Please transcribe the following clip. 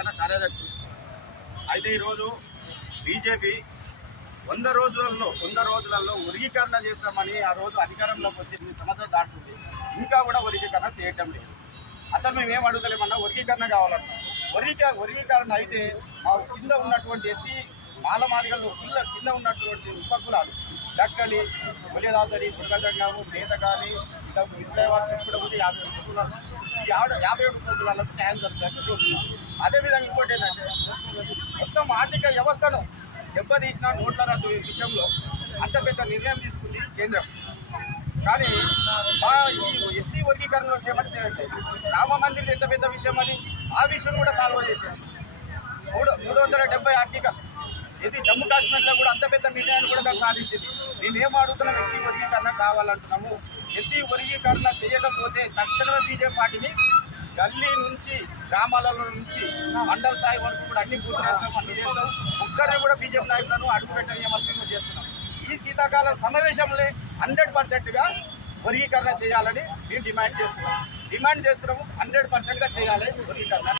ప్రధాన కార్యదర్శి. అయితే ఈరోజు బీజేపీ వంద రోజులలో వంద రోజులలో వర్గీకరణ చేస్తామని ఆ రోజు అధికారంలోకి వచ్చి సంవత్సరం సంవత్సరాలు దాటుతుంది. ఇంకా కూడా వర్గీకరణ చేయటం లేదు. అసలు మేము ఏం అడుగుతలేమన్నా వర్గీకరణ కావాలన్నా. వర్గీకరణ వర్గీకరణ అయితే మా కింద ఉన్నటువంటి ఎస్సీ మాలమాదిగలు కింద కింద ఉన్నటువంటి ఉపకులాలు దక్కలి కొలిదాసరి పుట్టజంగము కానీ ఇంకా విప్లవాలు చెప్పుడబుద్ధి యాభై ఏడు ఈ యాభై యాభై ఏడు కులాలకు న్యాయం జరుగుతుంది అదేవిధంగా ఇంకోటి ఏంటంటే మొత్తం ఆర్థిక వ్యవస్థను దెబ్బతీసిన నోట్ల రద్దు విషయంలో అంత పెద్ద నిర్ణయం తీసుకుంది కేంద్రం. కానీ మా ఈ ఎస్సీ వర్గీకరణలో చేయమని చేయండి. రామ మందిర్ ఎంత పెద్ద విషయం అది? ఆ విషయం కూడా సాల్వ్ చేశారు మూడు మూడు వందల డెబ్బై ఆర్టికల్. ఇది జమ్మూ కాశ్మీర్లో కూడా అంత పెద్ద నిర్ణయాన్ని కూడా దాన్ని సాధించింది. నేనేం అడుగుతున్నాం? ఎస్సీ వర్గీకరణ కావాలంటున్నాము. ఎస్సీ వర్గీకరణ చేయకపోతే తక్షణమే బీజేపీ పార్టీని గల్లీ నుంచి గ్రామాలలో నుంచి మండల స్థాయి వరకు కూడా అన్ని పూర్తి చేస్తాం అన్ని చేస్తాం ఒక్కరిని కూడా బీజేపీ నాయకులను అడుగుపెట్టనియమని మేము చేస్తున్నాం. ఈ శీతాకాలం సమావేశంలో హండ్రెడ్ పర్సెంట్గా వర్గీకరణ చేయాలని మేము డిమాండ్ చేస్తున్నాం. డిమాండ్ చేస్తున్నాము హండ్రెడ్ పర్సెంట్గా చేయాలి వర్గీకరణ